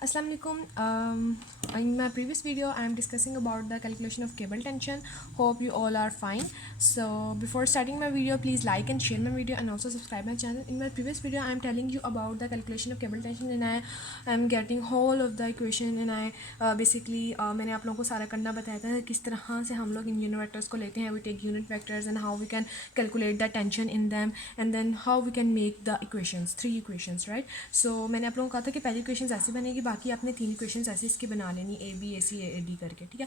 Assalamu alaikum. In my previous video, I am discussing about the calculation of cable tension. Hope you all are fine. So before starting my video, please like and share my video and also subscribe my channel. In my previous video, I am telling you about the calculation of cable tension and I am getting whole of the equation and I basically मैंने आप लोगों को सारा करना बताया था किस तरह से हम लोग इन यूनिट वेक्टर्स को लेते हैं. We take unit vectors and how we can calculate the tension in them and then how we can make the equations, 3 equations, right? So मैंने आप लोगों को कहा था कि पहली इक्वेशन ऐसी बनेगी, बाकी आपने 3 इक्वेशन ऐसे इसकी बना लेनी, A B A C A D करके, ठीक है.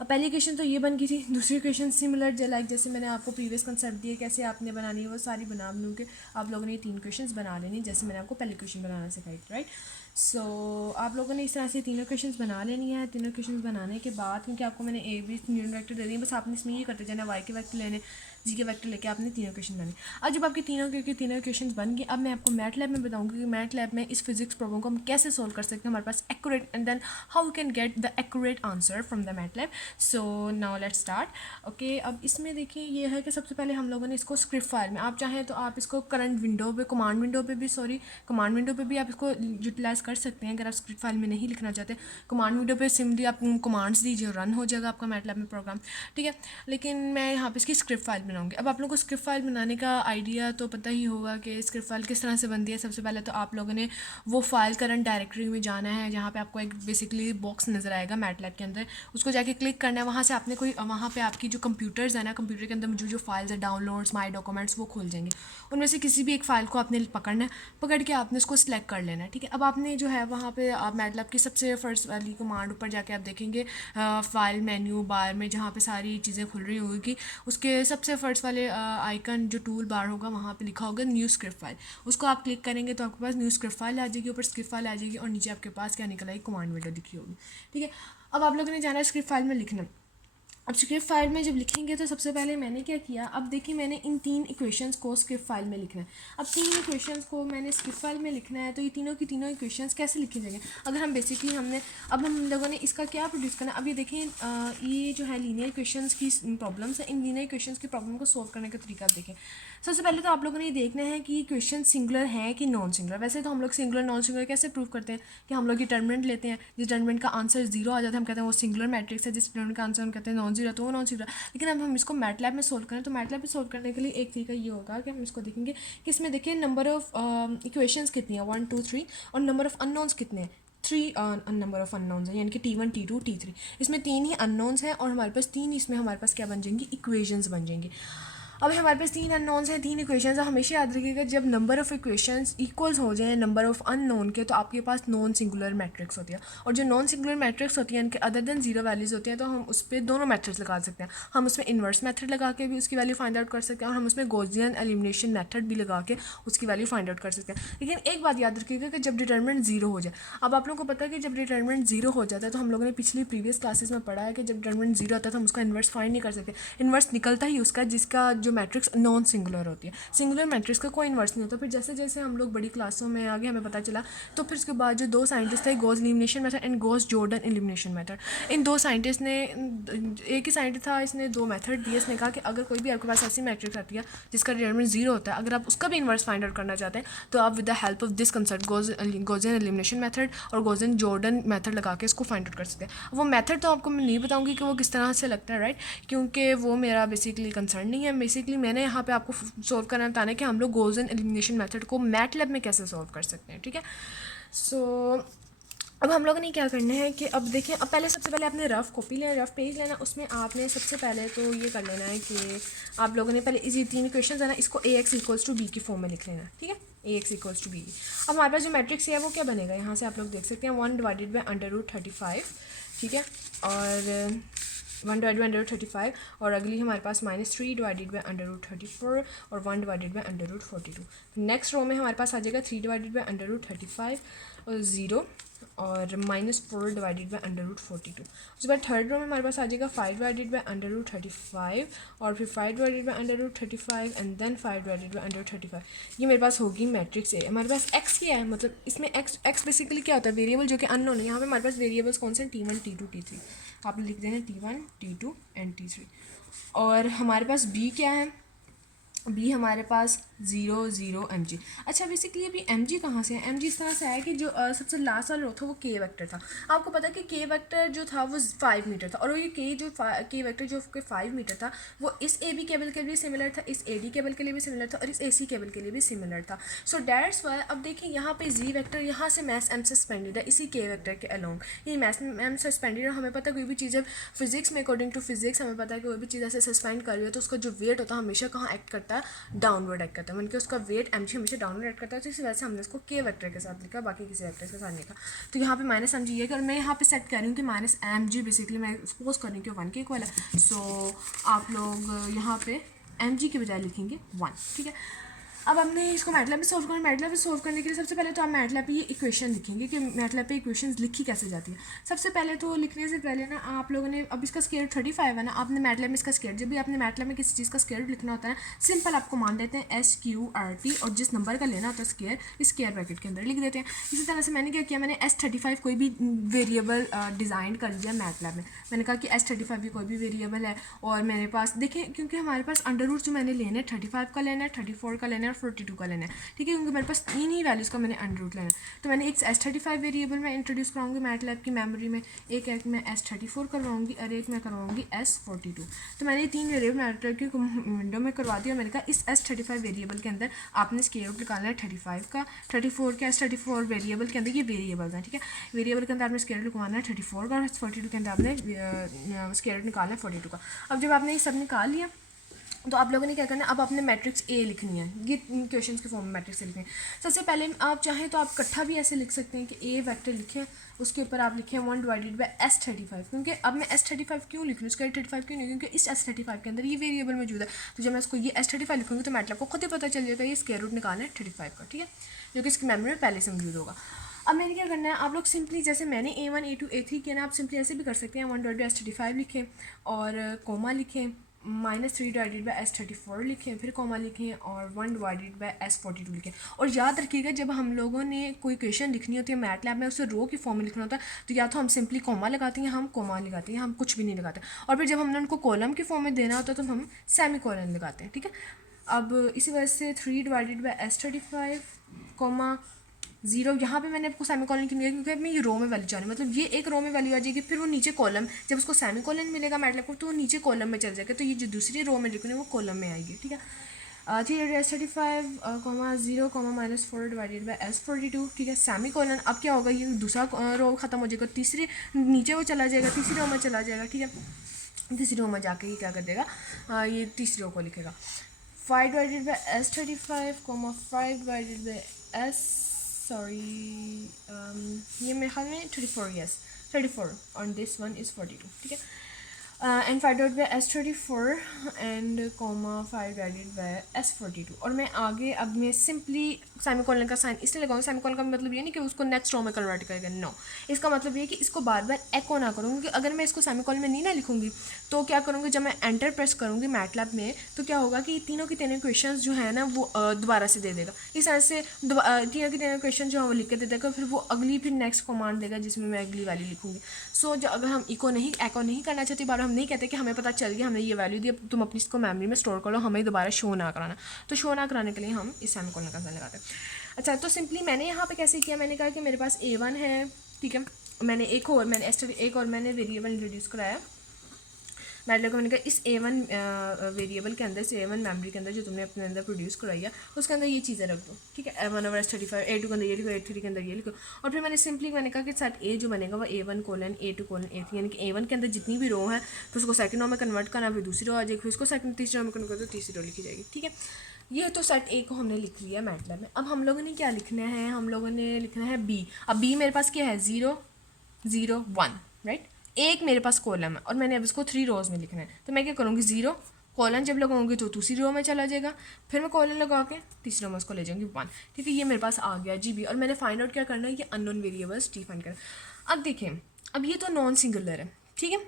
अब पहली इक्वेशन तो ये बन गई थी. दूसरी इक्वेशन सिमिलर लाइक जैसे मैंने आपको प्रीवियस कंसेप्ट दिए कैसे आपने बनानी है वो सारी बना बनू के आप लोगों ने 3 इक्वेशंस बना लेनी जैसे मैंने आपको पहली इक्वेशन बनाना सिखाई थी, राइट. सो आप लोगों ने इस तरह से तीनों इक्वेशंस बना लेनी है. तीनों इक्वेशंस बनाने के बाद क्योंकि आपको मैंने ए बी यूनिट वेक्टर दे दी बस आपने इसमें ये करते जाना, वाई के वेक्टर लेने, जी के वेक्टर लेके आपने तीनों इक्वेशन बनानी. अब जब आपकी तीनों इक्वेशंस बन गई, अब मैं आपको मैट लैब में बताऊंगी कि मैट लैब में इस फिजिक्स प्रॉब्लम को हम कैसे सोल्व कर सकते हैं हमारे पास accurate and then how we can get the accurate answer from the MATLAB. So now let's start. Okay, अब इसमें देखिए ये है कि सबसे पहले हम लोगों ने इसको स्क्रिप्ट फाइल में, आप चाहें तो आप इसको करंट विंडो पे कमांड विंडो पे भी आप इसको यूटिलाइज़ कर सकते हैं. अगर आप स्क्रिप्ट फाइल में नहीं लिखना चाहते, कमांड विंडो पे सिंपली आप कमांड्स दीजिए, रन हो जाएगा आपका मैटलैब में प्रोग्राम, ठीक है. लेकिन मैं यहाँ पे इसकी स्क्रिप्ट फाइल बनाऊंगी. अब आप लोगों को स्क्रिप्ट फाइल बनाने का आइडिया तो पता ही होगा कि स्क्रिप्ट फाइल किस तरह से बनती है. सबसे पहले तो आप लोगों ने वो फाइल करंट डायरेक्टरी में जाना है जहाँ पे आपको एक बेसिकली बॉक्स नज़र आएगा मैटलैब के अंदर, उसको जाके क्लिक करना है. वहाँ से आपने कोई वहाँ पे आपकी जो कंप्यूटर्स है ना, कंप्यूटर के अंदर जो फाइल्स है, डाउनलोड्स, माई डॉक्यूमेंट्स, वो खुल जाएंगे. उनमें से किसी भी एक फ़ाइल को आपने पकड़ना है, पकड़ के आपने उसको सिलेक्ट कर लेना है, ठीक है. अब आपने जो है वहाँ पे आप मैटलैब की सबसे फर्स्ट वाली कमांड ऊपर जाके आप देखेंगे फाइल मेन्यू बार में जहाँ पे सारी चीज़ें खुल रही होगी, उसके सबसे फर्स्ट वाले आइकन जो टूल बार होगा वहाँ पे लिखा होगा न्यू स्क्रिप्ट फाइल. उसको आप क्लिक करेंगे तो आपके पास न्यू स्क्रिप्ट फाइल आ जाएगी, ऊपर स्क्रिप्ट फाइल आ जाएगी और नीचे आपके पास क्या निकल आएगी, कमांड विंडो दिखी होगी, ठीक है. अब आप लोगों ने जाना है स्क्रिप्ट फाइल में लिखना. अब स्क्रिप्ट फाइल में जब लिखेंगे तो सबसे पहले मैंने क्या किया, अब देखिए मैंने इन 3 इक्वेशंस को स्क्रिप्ट फाइल में लिखना है. अब 3 इक्वेशंस को मैंने स्क्रिप्ट फाइल में लिखना है तो ये तीनों की तीनों इक्वेशंस कैसे लिखे जाएंगे. अगर हम बेसिकली अब हम लोगों ने इसका क्या प्रोड्यूस करना है. अब ये देखें ये जो है लीनियर इक्वेशंस की प्रॉब्लम्स है. इन लीनियर इक्वेशंस की प्रॉब्लम को सोल्व करने का तरीका आप देखें. सबसे पहले तो आप लोगों ने ये देखना है कि इक्वेशन सिंगुलर है कि नॉन सिंगुलर. वैसे तो हम लोग सिंगुलर नॉन सिंगुलर कैसे प्रूव करते हैं कि हम लोग डिटर्मिनेंट लेते हैं, जिस डिटर्मिनेंट का आंसर 0 आ जाता है हम कहते हैं वो सिंगुलर मैट्रिक्स है, जिस डिटर्मिनेंट का आंसर हम कहते हैं नॉन जीरो तो वो नॉन सिंगुलर. लेकिन अब हम इसको मैटलैब में सोल्व करें तो मैटलैब में सोल्व करने के लिए एक तरीका ये होगा कि हम इसको देखेंगे कि इसमें देखिए नंबर ऑफ इक्वेशंस कितनी है, 1 2 3, और नंबर ऑफ अननोन्स कितने हैं, 3 नंबर ऑफ अननोन्स है, यानी कि T1 T2 T3. इसमें 3 ही अननोन्स हैं और हमारे पास 3 इसमें हमारे पास क्या बन जाएंगी, इक्वेशंस बन जाएंगी. अब हमारे पास 3 अननोन्स हैं, 3 इक्वेशंस है. हमेशा याद रखिएगा जब नंबर ऑफ इक्वेशंस इक्वल्स हो जाए नंबर ऑफ अननोन के तो आपके पास नॉन सिंगुलर मैट्रिक्स होती है. और जो नॉन सिंगुलर मैट्रिक्स होती है इनके अदर देन 0 वैल्यूज़ होती हैं तो हम उस पर दोनों मेथड्स लगा सकते हैं. हम उसमें इन्वर्स मेथड लगा के भी उसकी वैल्यू फाइंड आउट कर सकते हैं और हम उसमें गॉसियन एलिमिनेशन मेथड भी लगा के उसकी वैल्यू फाइंड आउट कर सकते हैं. लेकिन एक बात याद रखिएगा कि जब डिटर्मिनेंट 0 हो जाए, अब आप लोगों को पता है कि जब डिटर्मिनेंट 0 हो जाता है तो हम लोगों ने पिछली प्रीवियस क्लासेस में पढ़ा है कि जब डिटर्मिनेंट 0 आता है तो हम उसका इन्वर्स फाइंड नहीं कर सकते. इन्वर्स निकलता ही उसका जिसका जो मैट्रिक्स नॉन सिंगुलर होती है. सिंगुलर मैट्रिक्स का कोई इन्वर्स नहीं होता. फिर जैसे जैसे हम लोग बड़ी क्लासों में आगे हमें पता चला तो फिर उसके बाद जो 2 साइंटिस्ट थे, Gauss elimination method and Gauss Jordan elimination method, in 2 scientist ने, एक ही साइंटिस्ट था, इसने 2 मेथड दिए. इसने कहा कि अगर कोई भी आपके पास ऐसी मैट्रिक्स आती है जिसका डिटरमिनेंट 0 होता है, अगर आप उसका भी इन्वर्स फाइंड आउट करना चाहते हैं तो आप with the help of this concept Gaussian elimination method और गॉसियन जॉर्डन मेथड लगा के इसको फाइंड आउट कर सकते हैं. वो मेथड तो आपको मैं नहीं बताऊंगी कि वो किस तरह से लगता है, राइट, क्योंकि वो मेरा बेसिकली कंसर्न नहीं है. बेसिकली मैंने यहाँ पे आपको सॉल्व करना बताना है कि हम लोग गॉसियन एलिमिनेशन मेथड को मैटलैब में कैसे सॉल्व कर सकते हैं, ठीक है. सो अब हम लोगों ने क्या करना है कि अब देखें, अब पहले सबसे पहले आपने रफ़ कॉपी लेना, रफ़ पेज लेना. उसमें आपने सबसे पहले तो ये कर लेना है कि आप लोगों ने पहले इसी 3 इक्वेशन है ना, इसको AX इक्वल्स टू बी की फॉर्म में लिख लेना, ठीक है. AX equals to B. अब हमारे पास जो मैट्रिक्स है वो क्या बनेगा, यहाँ से आप लोग देख सकते हैं 1 डिवाइडेड बाई √35, ठीक है, और 1 डिवाइडेड बाई √35, और अगली हमारे पास -3 डिवाइडेड बाई √34 और 1 डिवाइडेड बाई √42. नेक्स्ट रो में हमारे पास आ जाएगा 3 डिवाइडेड बाई √35 और 0 और -4 डिवाइडेड बाई √42. उसके बाद थर्ड रो में हमारे पास आ जाएगा 5 डिवाइडेड बाई √35 और फिर 5 divided by √35 and then 5 divided by √35. ये मेरे पास होगी मैट्रिक्स ए. हमारे पास एक्स क्या है, मतलब इसमें एक्स बेसिकली क्या होता है, वेरिएबल जो कि अननोन है. यहाँ पे हमारे पास वेरिएबल्स कौन से हैं, T1 T2 T3. आप लिख देना T1 T2 एंड T3. और हमारे पास बी क्या है, बी हमारे पास 0 0 mg। अच्छा बेसिकली अभी mg कहाँ से है? mg इस तरह से है कि जो सबसे लास्ट वाला रो था वो k वेक्टर था। आपको पता है कि k वेक्टर जो था वो 5 मीटर था, और ये k वेक्टर जो 5 मीटर था वो इस AB केबल के लिए सिमिलर था, इस AD केबल के लिए भी सिमिलर था, और इस AC केबल के लिए भी सिमिलर था। सो डैट्स वाई अब देखिए यहाँ पे z वेक्टर यहाँ से मैस m सस्पेंडेड है इसी k वेक्टर के अलोंग। ये मैस m सस्पेंडेड है, हमें पता है कोई भी चीज़ फिजिक्स में, अकॉर्डिंग टू फिजिक्स हमें पता है कि कोई भी चीज़ ऐसे सस्पेंड कर रही है तो उसका जो वेट होता है हमेशा कहाँ एक्ट करता है, डाउनवर्ड एक्ट करता है, मतलब उसका वेट mg हमेशा डाउनवर्ड एक्ट करता है। तो इसी वजह से हमने इसको k वेक्टर के साथ लिखा, बाकी किसी वेक्टर के साथ नहीं लिखा। तो यहाँ पे माइनस mg है, और मैं यहाँ पे सेट कर रही हूँ कि माइनस mg बेसिकली मैं सपोज कर रही हूँ कि 1 के इक्वल है। सो आप लोग यहाँ पे mg के बजाय लिखेंगे 1, ठीक है। अब हमने इसको मैटलैब में सोल्व करना। मैटलैब में सोल्व करने के लिए सबसे पहले तो आप मैटलैब पे ये इक्वेशन लिखेंगे कि मैटलैब पे इक्वेशन लिखी कैसे जाती है। सबसे पहले तो लिखने से पहले ना आप लोगों ने, अब इसका स्क्वायर 35 है ना, आपने मैटलैब में इसका स्क्वायर, जब भी आपने मैटलैब में किसी चीज़ का स्क्वायर लिखना होता है सिंपल आपको मान देते हैं SQRT, और जिस नंबर का लेना होता है स्क्वायर इस स्क्वायर ब्रैकेट के अंदर लिख देते हैं। इसी तरह से मैंने क्या किया, मैंने S35 कोई भी वेरिएबल डिज़ाइन कर लिया मैटलैब में। मैंने कहा कि S35 भी कोई भी वेरिएबल है, और मेरे पास देखें क्योंकि हमारे पास अंडर रूट जो मैंने लेना है 35 का लेना है, 34 का लेना है और 42 का लेना है, ठीक है, क्योंकि मेरे पास तीन ही वैल्यूज़ का मैंने अंडर रूट लेना है। तो मैंने एक S35 वेरिएबल में इंट्रोड्यूस कराऊंगी मैटलैब की मेमोरी में, एक मैं S34 करवाऊंगी और एक मैं करवाऊंगी S42। तो मैंने ये तीन वेरिएबल मैटलैब की विंडो में करवा दिया, और मैंने कहा इस S35 वेरिएबल के अंदर आपने स्क्वायर रूट निकालना है 35 का, 34 के S34 वेरिएबल के अंदर ये वेरिएबल्स हैं, ठीक है, वेरिएबल के अंदर आपने स्क्वायर रूट निकालना है 34 का, और 42 के अंदर आपने स्क्वायर रूट निकालना है 42 का। अब जब आपने ये सब निकाल लिया तो आप लोगों ने क्या करना है, अब आपने मैट्रिक्स ए लिखनी है, ये क्वेश्चन के फॉर्म में मैट्रिक्स ए लिखनी है। सबसे पहले आप चाहें तो आप इकट्ठा भी ऐसे लिख सकते हैं कि ए वेक्टर लिखें, उसके ऊपर आप लिखें 1 डिवाइडेड बाय S35, क्योंकि अब मैं S35 क्यों लिख लूँ, इसका 35 क्यों नहीं, क्योंकि इस S35 के अंदर ये वेरिएबल मौजूद है। तो जब मैं इसको ये S35 लिखूँगी तो मैटलैब को खुद ही पता चल जाएगा ये स्क्वायर रूट निकालना है 35 का, ठीक है, जो कि इसकी मेमोरी में पहले से मौजूद होगा। अब मैंने क्या करना है, आप लोग सिंपली जैसे मैंने A1 A2 A3 किया ना, आप सिंपली ऐसे भी कर सकते हैं, 1 डिवाइडेड बाय S35 लिखें और कोमा लिखें, -3 डिवाइडेड बाय S34 लिखें, फिर कॉमा लिखें और 1 डिवाइडेड बाय S42 लिखें। और याद रखिएगा जब हम लोगों ने कोई इक्वेशन लिखनी होती है मैटलैब में, उसे रो की फॉर्म में लिखना होता है, तो या तो हम सिंपली कॉमा लगाते हैं, हम कोमा लगाते हैं, हम कुछ भी नहीं लगाते, और फिर जब हमने उनको कॉलम की फॉर्म में देना होता है तो हम सेमी कॉलन लगाते हैं, ठीक है। अब इसी वजह से 3 डिवाइडेड बाय S35 कॉमा 0, यहाँ पे मैंने आपको सेमी कॉलन क्यों लिया, क्योंकि मैं ये रो में वैल्यू चाह रही हूँ, मतलब ये एक रो में वैल्यू आ जाएगी, फिर वो नीचे कॉलम, जब उसको सेमी कॉलन मिलेगा मैटलैब को तो वो नीचे कॉलम में चल जाएगा, तो ये जो दूसरी रो में लिखूँ वो कॉलम में आएगी, ठीक है। 3 S35 0 -4 डिवाइडेड बाय S42, ठीक है, सेमी कॉलन। अब क्या होगा, ये दूसरा रो खत्म हो जाएगा, तीसरी नीचे वो चला जाएगा, तीसरी रो में चला जाएगा, ठीक है। तीसरी रो में जाके ये क्या कर देगा, ये तीसरी रो को लिखेगा 5 divided by S35 5 divided by S, sorry ये मेरे ख्याल में 34, यस 34, और दिस वन इज़ 42, ठीक है। And 5 divided by S34 and comma 5 divided by S42, और मैं आगे अब मैं सिंपली सेमीकोलन का साइन इसलिए लगाऊंगी, सेमीकोलन का मतलब ये नहीं कि उसको नेक्स्ट रो में कन्वर्ट करेगा, नो, इसका मतलब ये कि इसको बार बार एको ना करूँगी, क्योंकि अगर मैं इसको सेमीकोलन में नहीं ना लिखूँगी तो क्या करूँगी, जब मैं एंटर प्रेस करूँगी मैटलैब में तो क्या होगा कि तीनों की तीनों इक्वेशंस जो है ना वो दोबारा से दे देगा, इस तरह से तीनों की तीनों इक्वेशन जो है वो लिख के दे देगा, फिर वो अगली फिर नेक्स्ट कमांड देगा जिसमें मैं अगली वैल्यू लिखूँगी। सो जो अगर हम एको नहीं करना चाहते, बार हम नहीं कहते कि हमें पता चल गया हमने ये वैल्यू दी, तुम अपनी इसको मेमोरी में स्टोर कर लो, हमें दोबारा शो ना कराना, तो शो ना कराने के लिए हम इस सेमीकोलन का साइन लगाते हैं। अच्छा, तो सिंपली मैंने यहाँ पे कैसे किया, मैंने कहा कि मेरे पास A1 है, ठीक है, मैंने एक और मैंने वेरिएबल इंट्रोड्यूस कराया मैटलैब को, मैंने कहा इस A1 वेरिएबल के अंदर से A1 मेमोरी के अंदर जो तुमने अपने अंदर प्रोड्यूस कराई है उसके अंदर ये चीज़ें रख दो, ठीक है, 1/S35, A2 के अंदर ये लिखो, A3 के अंदर ये लिखो, और फिर मैंने कहा कि सेट A जो बनेगा वो A1 colon A2 colon A3, यानी कि A1 के अंदर जितनी भी रो है फिर उसको सेकंड रो में कन्वर्ट करना, फिर दूसरी रो आ जाएगी, फिर उसको सेकंड तीसरी रो में कन्वर्ट कर दो, तीसरी रो लिखी जाएगी, ठीक है। ये तो सेट ए को हमने लिख लिया मैटलैब में। अब हम लोगों ने क्या लिखना है, हम लोगों ने लिखना है बी। अब बी मेरे पास क्या है, 0 0 1, राइट, एक मेरे पास कॉलम है और मैंने अब इसको 3 रोज़ में लिखना है, तो मैं क्या करूँगी, 0 कॉलन जब लगाऊंगी तो दूसरी रो में चला जाएगा, फिर मैं कॉलन लगा के तीसरी रो में उसको ले जाऊँगी 1, ठीक है। ये मेरे पास आ गया जी बी, और मैंने फाइंड आउट क्या करना है, ये अननोन वेरिएबल्स डिफाइन करना। अब देखें, अब ये तो नॉन सिंगुलर है, ठीक है,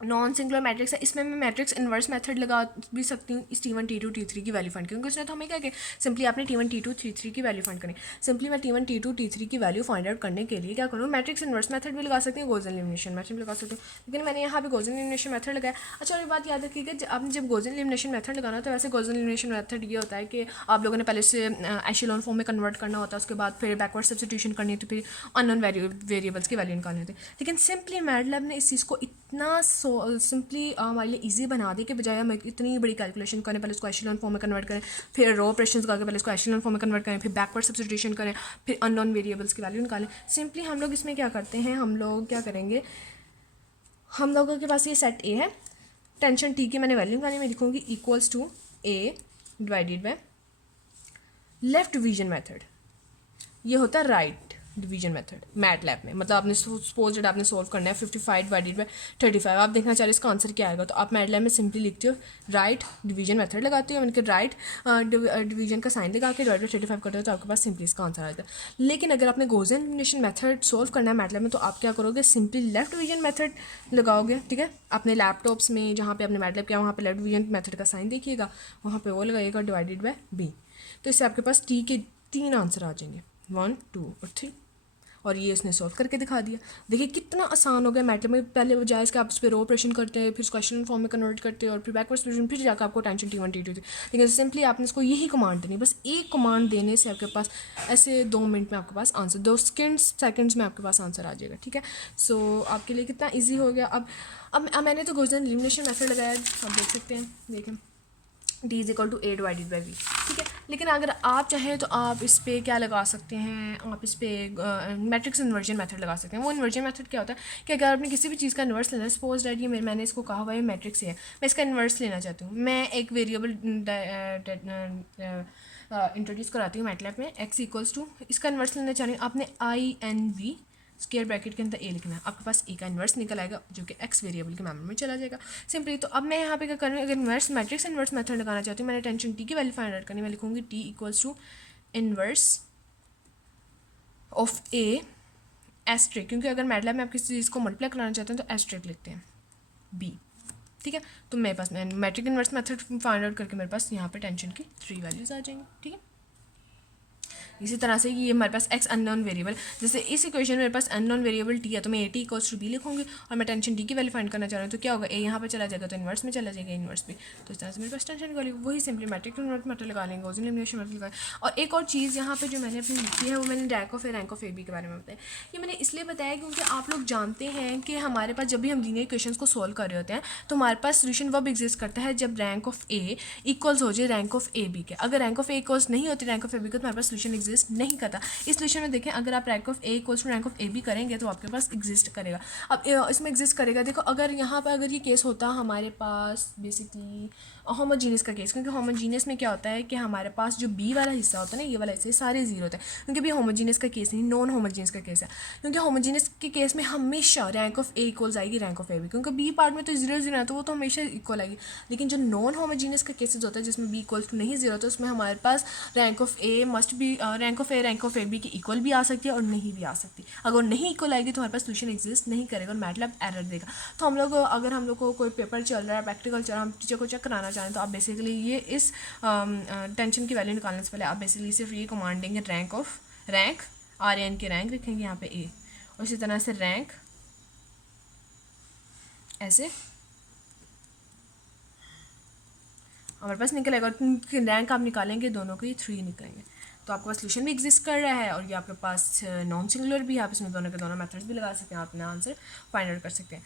नॉन सिंगुलर मैट्रिक्स है, इसमें मैं मैट्रिक्स इन्वर्स मेथड लगा भी सकती हूँ इस T1 T2 T3 की वैल्यू फाइंड, क्योंकि उसने तो हमें क्या कि सिंपली आपने T1 T2 T3 की वैल्यू फाइंड करनी। सिंपली मैं T1 T2 T3 की वैल्यू फाइंड आउट करने के लिए क्या करूँ, मैट्रिक्स इन्वर्स मेथड भी लगा सकती हूँ, गॉसियन एलिमिनेशन मेथड भी लगा सकती हूँ, लेकिन मैंने यहाँ पे गॉसियन एलिमिनेशन मेथड लगाया। अच्छा, और बात याद रखिएगा, आपने जब गॉसियन एलिमिनेशन मेथड लगाना तो वैसे गॉसियन एलिमिनेशन मेथड ये होता है कि आप लोगों ने पहले से एशेलॉन फॉर्म में कन्वर्ट करना होता है, उसके बाद फिर बैकवर्ड सब्स्टिट्यूशन करनी होती, फिर अननोन वेरिएबल्स की वैल्यू निकालनी होती। लेकिन सिंपली मैटलैब ने इस चीज़ को इतना सिंपली हमारे लिए ईजी बना दी कि बजाय हम इतनी बड़ी कैलकुलेशन करें, पहले उसको एशेलॉन फॉर्म में कन्वर्ट करें, फिर रो ऑपरेशंस करके पहले उसको एशेलॉन फॉर्म में कन्वर्ट करें, फिर बैकवर्ड सब्स्टिट्यूशन करें, फिर अननोन वेरिएबल्स की वैल्यू निकालें। सिंपली हम लोग इसमें क्या करते हैं, हम लोग क्या करेंगे, हम लोगों के पास ये सेट ए है, टेंशन टी की मैंने वैल्यू निकाली, मैं लिखूँगी equals to A divided by left division method, ये होता है राइट डिवीजन मेथड मैटलैब में। मतलब आपने सपोज आपने सोल्व करना है 55 डिवाइडेड बाय 35, आप देखना चाह रहे इसका आंसर क्या आएगा, तो आप मैटलैब में सिंपली लिखते हो राइट डिवीजन मेथड लगाते हो, उनके राइट डिवीजन का साइन लगा के डिवाइड बाय 35 करते हो, तो आपके पास सिंपली इसका आंसर आ जाता है। लेकिन अगर आपने गॉसियन एलिमिनेशन मेथड सोल्व करना है मैटलैब में, तो आप क्या करोगे, सिंपली लेफ्ट डिवीजन मेथड लगाओगे। ठीक है, अपने लैपटॉप्स में जहाँ पे आपने मैटलैब किया वहाँ पे लेफ्ट डिवीजन मेथड का साइन देखिएगा, वहाँ पे वो लगाइएगा डिवाइडेड बाय बी, तो इससे आपके पास टी के 3 आंसर आ जाएंगे, 1 2 और 3, और ये इसने सॉल्व करके दिखा दिया। देखिए कितना आसान हो गया मैटलैब में, पहले बजाय इसके आप उस पर रो ऑपरेशन करते हैं, फिर उसको एशेलॉन फॉर्म में कन्वर्ट करते हैं, और फिर बैकवर्ड सब्स्टिट्यूशन, फिर जाकर आपको टेंशन T1 T2 थी। लेकिन सिंपली आपने इसको यही कमांड देनी, बस एक कमांड देने से आपके पास ऐसे 2 मिनट में आपके पास आंसर, 2 सेकेंड्स में आपके पास आंसर आ जाएगा। ठीक है, सो आपके लिए कितना ईजी हो गया। अब मैंने तो गॉसियन एलिमिनेशन मेथड लगाया, आप देख सकते हैं, देखें D is equal to A divided by V. ठीक है, लेकिन अगर आप चाहें तो आप इस पर क्या लगा सकते हैं, आप इस पर मैट्रिक्स इन्वर्जन मेथड लगा सकते हैं। वो इन्वर्जन मेथड क्या होता है कि अगर आपने किसी भी चीज़ का इन्वर्स लेना है, सपोज डैट ये मैंने इसको कहा हुआ है मैट्रिक्स है, मैं इसका इन्वर्स लेना चाहती हूँ, मैं एक वेरिएबल इंट्रोड्यूस कराती हूँ मैटलैब में, एक्स इक्वल्स टू, इसका इन्वर्स लेना चाह रही हूँ, आपने I N V square bracket के अंदर ए लिखना है, आपके पास ए का इन्वर्स निकल आएगा जो कि एक्स वेरिएबल के मेमोरी में चला जाएगा सिंपली। तो अब मैं यहाँ पे क्या कर रही हूँ, अगर इन्वर्स मैट्रिक्स इन्वर्स मेथड लगाना चाहती हूँ, मैंने टेंशन टी की वैल्यू फाइंड आउट करनी, मैं लिखूँगी T equals to inverse of A asterisk, क्योंकि अगर मैटलैब में आप किसी चीज़ को मल्टीप्लाई कराना चाहते हैं तो एस्ट्रिक लिखते हैं बी। ठीक है, तो मेरे पास matrix inverse method find out करके मेरे पास यहाँ पे टेंशन की 3 वैल्यूज़ आ जाएंगी। ठीक है, इसी तरह से ये हमारे पास एक्स अननोन वेरिएबल, जैसे इस इक्वेशन में मेरे पास अननोन वेरिएबल टी है, तो मैं A T equals to B लिखूंगी, और मैं टेंशन टी की वैल्यू फाइंड करना चाह रहा हूँ, तो क्या होगा, ए यहाँ पे चला जाएगा तो इन्वर्स में चला जाएगा इन्वर्स भी, तो इस तरह से मेरे पास टेंशन की वैल्यू वही सिंपली मैट्रिक इन्वर्स मेथड लगा लेंगे, गॉसियन एलिमिनेशन मेथड लगा। और एक और चीज़ यहाँ पे जो मैंने अपनी लिखी है, वो मैंने रैंक ऑफ ए बी के बारे में बताया। ये मैंने इसलिए बताया क्योंकि आप लोग जानते हैं कि हमारे पास जब भी हम लीनियर इक्वेशंस को सॉल्व कर रहे होते हैं तो हमारे पास सोल्यूशन वब एग्जिस्ट करता है जब रैंक ऑफ ए इक्वल्स हो जाए रैंक ऑफ ए बी के। अगर रैंक ऑफ ए इक्वल्स नहीं होती रैंक ऑफ ए बी को, तो हमारे पास सोल्यूशन एग्जिस्ट नहीं करता। इस सोल्यूशन में देखें, अगर आप rank of A equals to rank of A B करेंगे तो आपके पास एग्जिस्ट करेगा। अब इसमें एग्जिस्ट करेगा, देखो अगर यहाँ पर अगर ये केस होता हमारे पास बेसिकली होमोजीनियस का केस, क्योंकि होमोजीनियस में क्या होता है कि हमारे पास जो बी वाला हिस्सा होता है ना, ये वाला हिस्सा सारे जीरो होता है, क्योंकि भी होमोजीनियस का केस नहीं, नॉन होमोजीनियस का केस है। क्योंकि होमोजीनियस के केस में हमेशा रैंक ऑफ ए इक्वल्स आएगी रैंक ऑफ ए बी, क्योंकि बी पार्ट में तो जीरो जीरो है तो वो तो हमेशा इक्वल आएगी। लेकिन जो नॉन होमोजीनियस का केसेस होता है जिसमें बी इक्वल्स टू नहीं जीरो, तो उसमें हमारे पास रैंक ऑफ ए मस्ट भी रैंक ऑफ ए बी की इक्वल भी आ सकती है और नहीं भी आ सकती। अगर नहीं इक्वल आएगी तो हमारे पास सोल्यूशन एग्जिस्ट नहीं करेगा और मैटलैब एरर देगा। तो हम लोग अगर हम लोग को कोई पेपर चल रहा है, प्रैक्टिकल चल रहा है, हम टीचर को चेक कराना चाहें, तो आप बेसिकली ये इस टेंशन की वैल्यू निकालने से पहले आप बेसिकली सिर्फ ये कमांड देंगे रैंक आर एन के रैंक लिखेंगे यहाँ पे ए, और इसी तरह से रैंक ऐसे हमारे पास निकल आएगा, रैंक आप निकालेंगे दोनों के 3 निकलेंगे, तो आपके पास सोल्यूशन भी एग्जिस्ट कर रहा है और ये आपके पास नॉन सिंगुलर भी है, आप इसमें दोनों के दोनों मेथड्स भी लगा सकते हैं, आप अपना आंसर फाइंड आउट कर सकते हैं।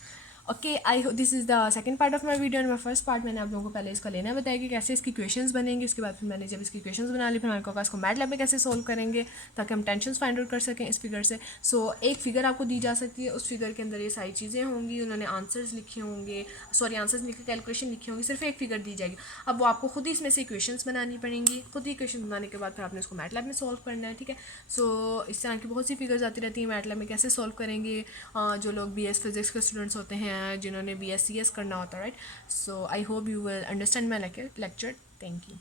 Okay, I hope this is the second part of my video. And my first part मैंने आप लोगों को पहले इसका लेना बताया कि कैसे इसकी क्वेश्चंस बनेंगे, उसके बाद फिर मैंने जब इसकी क्वेश्चंस बना ली फिर मैंने कहा इसको मैटलैब में कैसे सोल्व करेंगे ताकि हम टेंशन्स फाइंड आउट कर सकें इस फिगर से। सो एक फिगर आपको दी जा सकती है, उस फिगर के अंदर ये सारी चीज़ें होंगी, उन्होंने आंसर्स लिखे होंगे, सॉरी आंसर्स लिखे कैलकुलेशन लिखी होंगी, सिर्फ एक फिगर दी जाएगी। अब वो आपको खुद ही इसमें से इक्वेशंस बनानी पड़ेंगी, खुद ही इक्वेशन बनाने के बाद फिर आपने उसको मैटलैब में सॉल्व करना है। ठीक है, सो इस तरह की बहुत सी फिगर्स आती रहती हैं, मैटलैब में कैसे सॉल्व करेंगे। जो लोग BS फिजिक्स के स्टूडेंट्स होते हैं, जिन्होंने BS CS करना होता है, right. So I hope you will understand my lecture. Thank you.